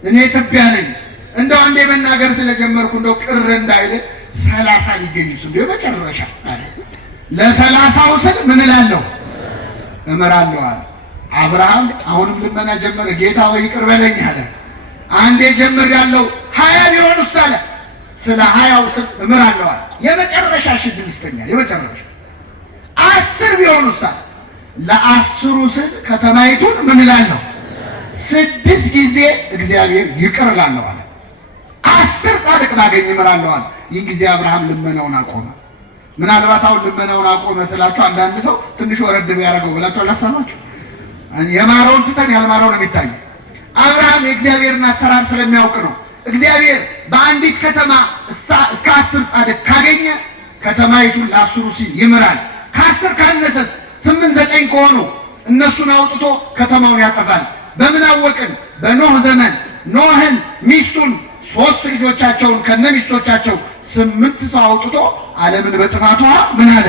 እኔ ትቢያ ነኝ። እንደው አንዴ መናገር ስለጀመርኩ እንደው ቅር እንዳይል 30 ሊገኝ እሱ እንደው መጨረሻ አለ። ለ30ው ስል ምን እላለሁ? እምራለሁ አለ አብርሃም። አሁንም ልመና ጀመረ። ጌታ ሆይ ይቅር በለኝ አለ። አንዴ ጀምሬያለሁ 20 ቢሆኑስ አለ። ስለ 20ው ስል እምራለሁ አለ። የመጨረሻ ሽድል ይስተኛል። የመጨረሻ 10 ቢሆኑስ አለ። ለ10ሩ ስል ከተማይቱን ምን እላለሁ? 6 ጊዜ እግዚአብሔር ይቅር እላለሁ አለ። 10 ጻድቅ ባገኝ እምራለሁ አለ። ይህን ጊዜ አብርሃም ልመናውን አቆመ። ምናልባት አሁን ልመናውን አቆመ ስላችሁ አንዳንድ ሰው ትንሽ ወረድ ቢያደርገው ብላችሁ አላሰባችሁ? የማረውን ትተን ያልማረው ነው የሚታየው። አብርሃም የእግዚአብሔርን አሰራር ስለሚያውቅ ነው። እግዚአብሔር በአንዲት ከተማ እስከ 10 ጻድቅ ካገኘ ከተማይቱን ለ10ሩ ሲል ይምራል። ከ10 ካነሰስ 8 9 ከሆኑ እነሱን አውጥቶ ከተማውን ያጠፋል። በምን አወቅን? በኖህ ዘመን ኖህን ሚስቱን 3 ልጆቻቸውን ከነ ሚስቶቻቸው 8 ሰው አውጥቶ ዓለምን በጥፋቷ ምን አለ?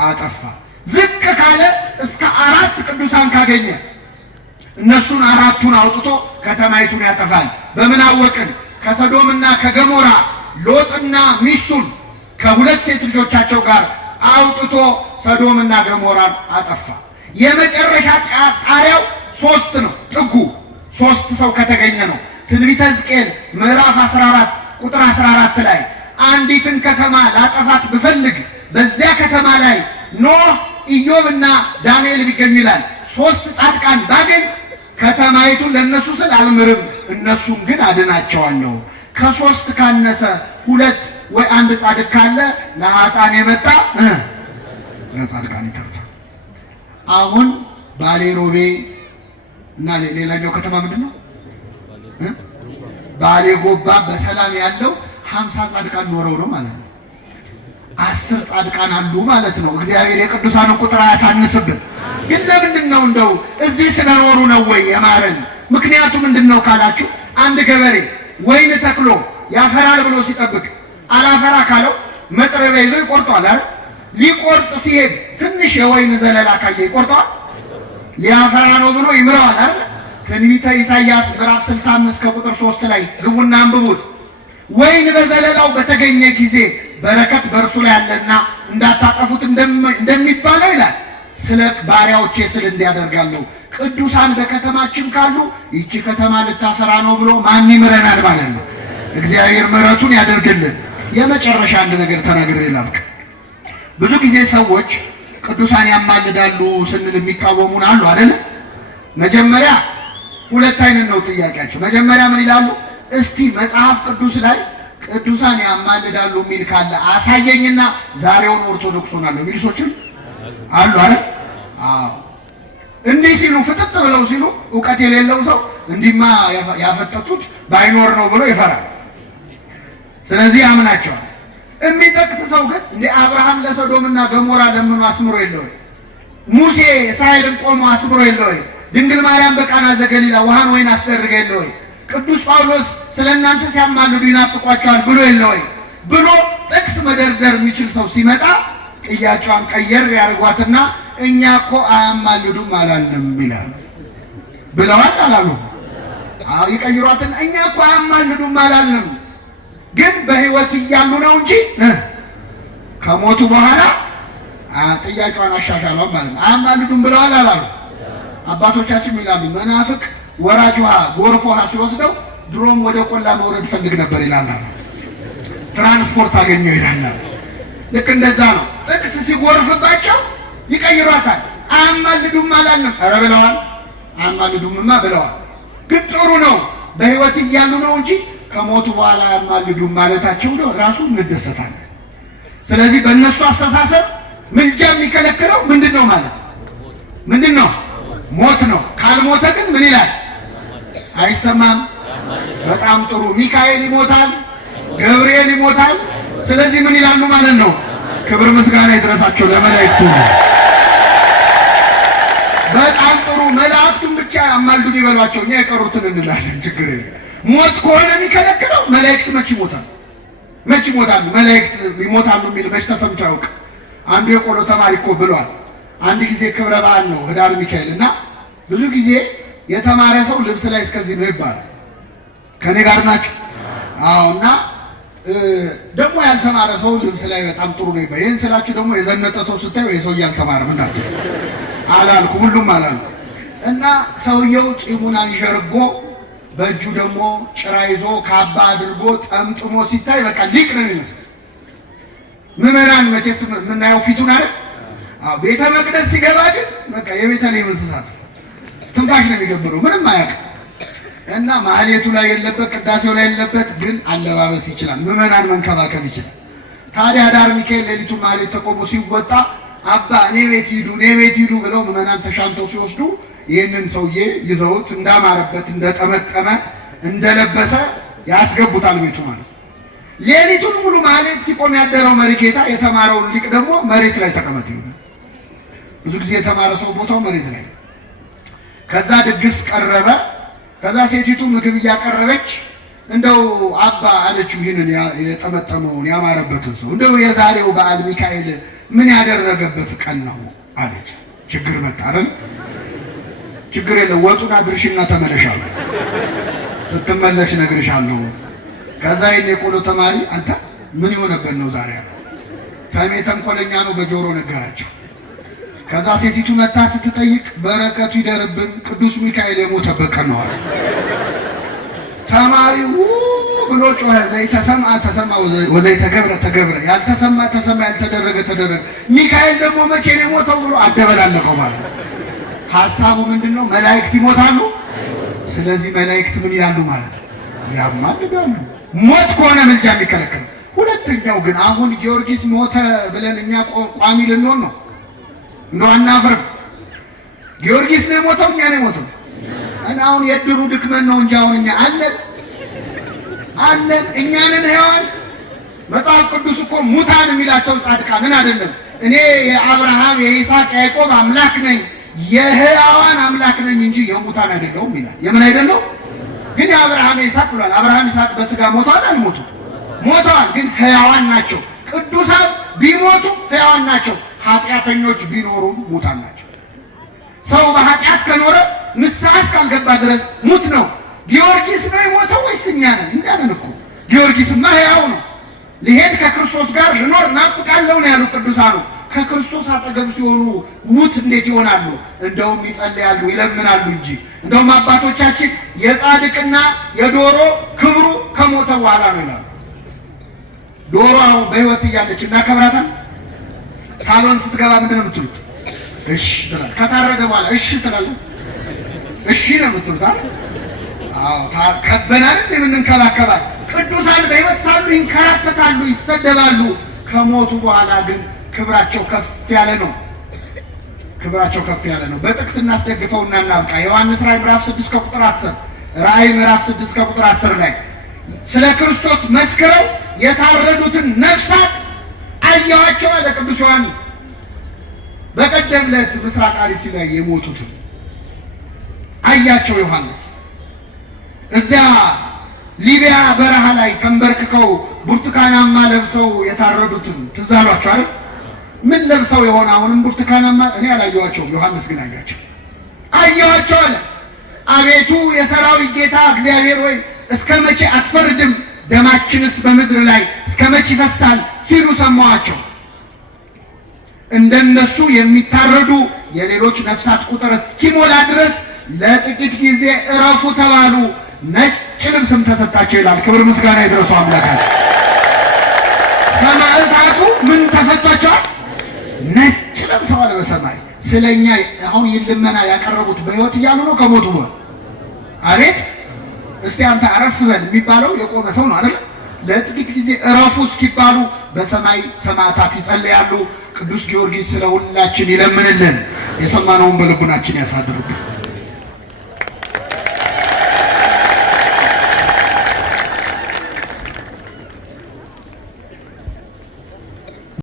አጠፋ። ዝቅ ካለ እስከ 4 ቅዱሳን ካገኘ እነሱን 4ቱን አውጥቶ ከተማይቱን ያጠፋል። በምን አወቅን? ከሰዶምና ከገሞራ ሎጥና ሚስቱን ከ2 ሴት ልጆቻቸው ጋር አውጥቶ ሰዶምና ገሞራን አጠፋ። የመጨረሻ ጣሪያው 3 ነው። ጥጉ 3 ሰው ከተገኘ ነው። ትንቢተ ሕዝቅኤል ምዕራፍ 14 ቁጥር 14 ላይ አንዲትን ከተማ ላጠፋት ብፈልግ በዚያ ከተማ ላይ ኖህ፣ ኢዮብና ዳንኤል ቢገኙ ይላል። 3 ጻድቃን ባገኝ ከተማይቱን ለነሱ ስል አልምርም፣ እነሱን ግን አድናቸዋለሁ። ከ3 ካነሰ 2 ወይ 1 ጻድቅ ካለ ለኃጥአን የመጣ ለጻድቃን ይተርፋል። አሁን ባሌ ሮቤ እና ሌላኛው ከተማ ምንድን ነው? ባሌ ጎባ በሰላም ያለው 50 ጻድቃን ኖረው ነው ማለት ነው። 10 ጻድቃን አሉ ማለት ነው። እግዚአብሔር የቅዱሳንን ቁጥር አያሳንስብን። ግን ለምንድን ነው እንደው እዚህ ስለኖሩ ነው ወይ የማረን? ምክንያቱ ምንድን ነው ካላችሁ አንድ ገበሬ ወይን ተክሎ ያፈራል ብሎ ሲጠብቅ አላፈራ ካለው መጥረቢያ ይዞ ይቆርጠዋል አይደል? ሊቆርጥ ሲሄድ ትንሽ የወይን ዘለላ ካየ ይቆርጠዋል? ሊያፈራ ነው ብሎ ይምረዋል አይደል? ትንቢተ ኢሳይያስ ምዕራፍ 65 ከቁጥር 3 ላይ ግቡና አንብቡት። ወይን በዘለላው በተገኘ ጊዜ በረከት በእርሱ ላይ ያለና እንዳታጠፉት እንደሚባለው ይላል። ስለ ባሪያዎቼ ስል እንዲያደርጋለሁ። ቅዱሳን በከተማችን ካሉ ይቺ ከተማ ልታፈራ ነው ብሎ ማን ይምረናል ማለት ነው? እግዚአብሔር ምሕረቱን ያደርግልን። የመጨረሻ አንድ ነገር ተናግሬ ላብቅ። ብዙ ጊዜ ሰዎች ቅዱሳን ያማልዳሉ ስንል የሚቃወሙን አሉ አይደል? መጀመሪያ 2 አይነት ነው ጥያቄያቸው። መጀመሪያ ምን ይላሉ? እስቲ መጽሐፍ ቅዱስ ላይ ቅዱሳን ያማልዳሉ የሚል ካለ አሳየኝና ዛሬውን ኦርቶዶክስ ሆናለሁ የሚል ሰዎችም አሉ አይደል? አዎ እንዲህ ሲሉ ፍጥጥ ብለው ሲሉ ዕውቀት የሌለው ሰው እንዲማ ያፈጠጡት ባይኖር ነው ብሎ ይፈራል። ስለዚህ ያምናቸዋል። የሚጠቅስ ሰው ግን እንደ አብርሃም ለሶዶምና ገሞራ ለምኑ አስምሮ የለ ወይ? ሙሴ እስራኤልን ቆሞ አስምሮ የለ ወይ? ድንግል ማርያም በቃና ዘገሊላ ውሃን ወይን አስደርገ የለ ወይ? ቅዱስ ጳውሎስ ስለ እናንተ ሲያማልዱ ይናፍቋቸዋል ብሎ የለ ወይ ብሎ ጥቅስ መደርደር የሚችል ሰው ሲመጣ ጥያቄዋን ቀየር ያርጓትና እኛ እኮ አያማልዱም አላልንም ይላሉ። ብለዋል አላሉ? አዎ ይቀይሯትና እኛ እኮ አያማልዱም አላልንም፣ ግን በሕይወት እያሉ ነው እንጂ ከሞቱ በኋላ ጥያቄዋን አሻሻሏል ማለት ነው። አያማልዱም ብለዋል አላሉ? አባቶቻችን ይላሉ መናፍቅ ወራጅ ውሃ ጎርፍ ውሃ ሲወስደው ድሮም ወደ ቆላ መውረድ ፈልግ ነበር ይላል። ትራንስፖርት አገኘው ይላል። ልክ እንደዛ ነው። ጥቅስ ሲጎርፍባቸው ይቀይሯታል። አያማልዱም አላልንም። ኧረ ብለዋል። አያማልዱምማ ብለዋል። ግን ጥሩ ነው በሕይወት እያሉ ነው እንጂ ከሞቱ በኋላ አያማልዱም ማለታቸው ራሱ እንደሰታለን። ስለዚህ በእነሱ አስተሳሰብ ምልጃ የሚከለክለው ምንድን ነው ማለት ነው? ምንድን ነው? ሞት ነው። ካልሞተ ግን ምን ይላል? አይሰማም። በጣም ጥሩ። ሚካኤል ይሞታል፣ ገብርኤል ይሞታል። ስለዚህ ምን ይላሉ ማለት ነው? ክብር ምስጋና ይድረሳቸው ለመላእክቱ። በጣም ጥሩ። መላእክቱን ብቻ አማልዱን ይበሏቸው፣ እኛ የቀሩትን እንላለን። ችግር የለም። ሞት ከሆነ የሚከለክለው መላእክት መች ይሞታል? መች ይሞታሉ? መላእክት ይሞታሉ የሚል መች ተሰምቶ ያውቅ? አንዱ የቆሎ ተማሪ እኮ ብሏል። አንድ ጊዜ ክብረ በዓል ነው ህዳር ሚካኤል እና ብዙ ጊዜ የተማረ ሰው ልብስ ላይ እስከዚህ ነው ይባላል። ከኔ ጋር ናቸው? አዎ። እና ደግሞ ያልተማረ ሰው ልብስ ላይ በጣም ጥሩ ነው ይባላል። ይህን ስላችሁ ደግሞ የዘነጠ ሰው ስታዩ የሰው ያልተማረም እንዳትሉ አላልኩ፣ ሁሉም አላልኩ። እና ሰውየው ፂሙን አንሸርጎ በእጁ ደግሞ ጭራ ይዞ ካባ አድርጎ ጠምጥሞ ሲታይ በቃ ሊቅ ነው የሚመስል። ምዕመናን መቼስ የምናየው ፊቱን አይደል? ቤተ መቅደስ ሲገባ ግን በቃ የቤተልሔም እንስሳት ትንፋሽ ነው የሚገብረው፣ ምንም አያውቅም። እና ማህሌቱ ላይ የለበት፣ ቅዳሴው ላይ የለበት፣ ግን አለባበስ ይችላል፣ ምዕመናን መንከባከብ ይችላል። ታዲያ ዳር ሚካኤል ሌሊቱን ማህሌት ተቆሞ ሲወጣ አባ እኔ ቤት ሂዱ እኔ ቤት ሂዱ ብለው ምዕመናን ተሻምተው ሲወስዱ ይህንን ሰውዬ ይዘውት እንዳማረበት እንደጠመጠመ እንደለበሰ ያስገቡታል ቤቱ ማለት ነው። ሌሊቱን ሙሉ ማህሌት ሲቆም ያደረው መሪጌታ የተማረውን ሊቅ ደግሞ መሬት ላይ ተቀመጥ ይሆናል። ብዙ ጊዜ የተማረ ሰው ቦታው መሬት ላይ። ከዛ ድግስ ቀረበ። ከዛ ሴቲቱ ምግብ እያቀረበች እንደው አባ አለችው ይህንን የጠመጠመውን ያማረበትን ሰው እንደው የዛሬው በዓል ሚካኤል ምን ያደረገበት ቀን ነው አለች። ችግር መጣ አይደል? ችግር የለም ወጡን አድርሽና ተመለሻለሁ፣ ስትመለሽ ነግርሻለሁ። ከዛ ይሄን የቆሎ ተማሪ አንተ ምን የሆነበት ነው ዛሬ? ተሜ ተንኮለኛ ነው በጆሮ ነገራቸው። ከዛ ሴቲቱ መታ ስትጠይቅ በረከቱ ይደርብን ቅዱስ ሚካኤል የሞተበት ቀን ነው አለ። ተማሪው ብሎ ጮኸ። ዘይተሰማ ተሰማ ወዘይተገብረ ተገብረ፣ ያልተሰማ ተሰማ ያልተደረገ ተደረገ። ሚካኤል ደግሞ መቼ ነው የሞተው ብሎ አደበላለቀው ማለት ነው። ሐሳቡ ምንድነው? መላእክት ይሞታሉ። ስለዚህ መላእክት ምን ይላሉ ማለት ነው? ያማልዳሉ። ሞት ከሆነ ምልጃ የሚከለከል። ሁለተኛው ግን አሁን ጊዮርጊስ ሞተ ብለን እኛ ቋሚ ልንሆን ነው? እንደው አናፍርም? ጊዮርጊስ ነው የሞተው፣ እኛ ነው የሞተው። እና አሁን የድሩ ድክመን ነው እንጂ አሁን እኛ አለን እኛንን ሕያዋን። መጽሐፍ ቅዱስ እኮ ሙታን የሚላቸው ጻድቃንን አይደለም። እኔ የአብርሃም የይስሐቅ ያዕቆብ አምላክ ነኝ የሕያዋን አምላክ ነኝ እንጂ የሙታን አይደለሁም ይላል። የምን አይደለው? ግን የአብርሃም የይስሐቅ ብሏል። አብርሃም ይስሐቅ በስጋ ሞተዋል አልሞቱም? ሞተዋል፣ ግን ሕያዋን ናቸው። ቅዱሳን ቢሞቱ ሕያዋን ናቸው። ኃጢአተኞች ቢኖሩ ሙታን ናቸው። ሰው በኃጢአት ከኖረ ንስሐ እስካልገባ ድረስ ሙት ነው። ጊዮርጊስ ነው የሞተው ወይስ እኛ ነን? እኛ ነን እኮ። ጊዮርጊስማ ሕያው ነው። ሊሄድ ከክርስቶስ ጋር ልኖር ናፍቃለሁ ነው ያሉ ቅዱሳኑ። ከክርስቶስ አጠገብ ሲሆኑ ሙት እንዴት ይሆናሉ? እንደውም ይጸልያሉ ይለምናሉ እንጂ። እንደውም አባቶቻችን የጻድቅና የዶሮ ክብሩ ከሞተ በኋላ ነው ይላሉ። ዶሮ አሁን በሕይወት እያለች እናከብራታለን። ሳሎን ስትገባ ምንድን ነው የምትሉት? እሺ ትላለች። ከታረደ በኋላ እሺ ትላለች። እሺ ነው የምትሉት አይደል? አዎ ከበናል የምንንከባከባት። ቅዱሳን በሕይወት ሳሉ ይንከራተታሉ፣ ይሰደባሉ። ከሞቱ በኋላ ግን ክብራቸው ከፍ ያለ ነው። ክብራቸው ከፍ ያለ ነው። በጥቅስ እናስደግፈውና እናብቃ። ዮሐንስ ራእይ ምዕራፍ 6 ከቁጥር 10 ራእይ ምዕራፍ 6 ከቁጥር 10 ላይ ስለ ክርስቶስ መስክረው የታረዱትን ነፍሳት አየኋቸው አለ ቅዱስ ዮሐንስ። በቀደም ዕለት ምስራቅ አርሲ ላይ የሞቱትን አያቸው ዮሐንስ። እዚያ ሊቢያ በረሃ ላይ ተንበርክከው ብርቱካናማ ለብሰው የታረዱትን ትዝ አሏቸው አይደል? ምን ለብሰው የሆነ አሁንም ብርቱካናማ? እኔ አላየኋቸውም፣ ዮሐንስ ግን አያቸው። አየኋቸው አለ። አቤቱ የሰራዊት ጌታ እግዚአብሔር ሆይ እስከ መቼ አትፈርድም? ደማችንስ በምድር ላይ እስከ መቼ ይፈሳል ሲሉ ሰማኋቸው። እንደነሱ የሚታረዱ የሌሎች ነፍሳት ቁጥር እስኪሞላ ድረስ ለጥቂት ጊዜ እረፉ ተባሉ። ነጭ ልብስም ተሰጣቸው ይላል። ክብር ምስጋና ይድረሰው አምላካችን። ሰማዕታቱ ምን ተሰጣቸዋል? ነጭ ለብሰዋል በሰማይ ስለኛ። አሁን ይልመና ያቀረቡት በሕይወት እያሉ ነው ከሞቱ በኋላ። አቤት እስቲ አንተ አረፍ በል የሚባለው የቆመ ሰው ነው አይደል? ለጥቂት ጊዜ እረፉ እስኪባሉ በሰማይ ሰማዕታት ይጸልያሉ። ቅዱስ ጊዮርጊስ ስለ ሁላችን ይለምንልን፣ የሰማነውን በልቡናችን ያሳድርብን።